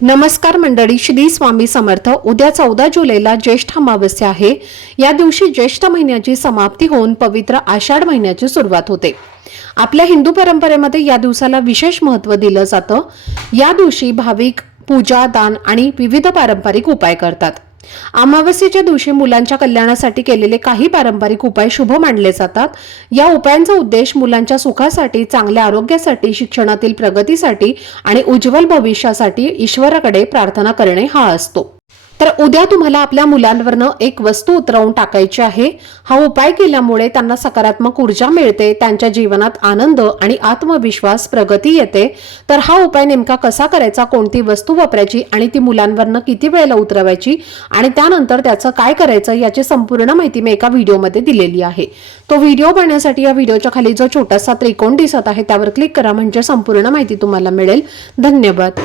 नमस्कार मंडळी, श्री स्वामी समर्थ। उद्या 14 जुलैला ज्येष्ठ अमावस्या आहे। या दिवशी ज्येष्ठ महिन्याची समाप्ती होऊन पवित्र आषाढ महिन्याची सुरुवात होते। आपल्या हिंदू परंपरेमध्ये या दिवसाला विशेष महत्त्व दिलं जातं। या दिवशी भाविक पूजा, दान आणि विविध पारंपरिक उपाय करतात। अमावस्येच्या दिवशी मुलांच्या कल्याणासाठी केलेले काही पारंपरिक उपाय शुभ मानले जातात। या उपायांचा उद्देश मुलांच्या सुखासाठी, चांगल्या आरोग्यासाठी, शिक्षणातील प्रगतीसाठी आणि उज्ज्वल भविष्यासाठी ईश्वराकडे प्रार्थना करणे हा असतो। तर उद्या तुम्हाला आपल्या मुलांवरनं एक वस्तू उतरवून टाकायची आहे। हा उपाय केल्यामुळे त्यांना सकारात्मक ऊर्जा मिळते, त्यांच्या जीवनात आनंद आणि आत्मविश्वास, प्रगती येते। तर हा उपाय नेमका कसा करायचा, कोणती वस्तू वापरायची आणि ती मुलांवरनं किती वेळेला उतरवायची आणि त्यानंतर त्याचं काय करायचं याची संपूर्ण माहिती मी एका व्हिडिओमध्ये दिलेली आहे। तो व्हिडिओ पाहण्यासाठी या व्हिडिओच्या खाली जो छोटासा त्रिकोण दिसत आहे त्यावर क्लिक करा, म्हणजे संपूर्ण माहिती तुम्हाला मिळेल। धन्यवाद।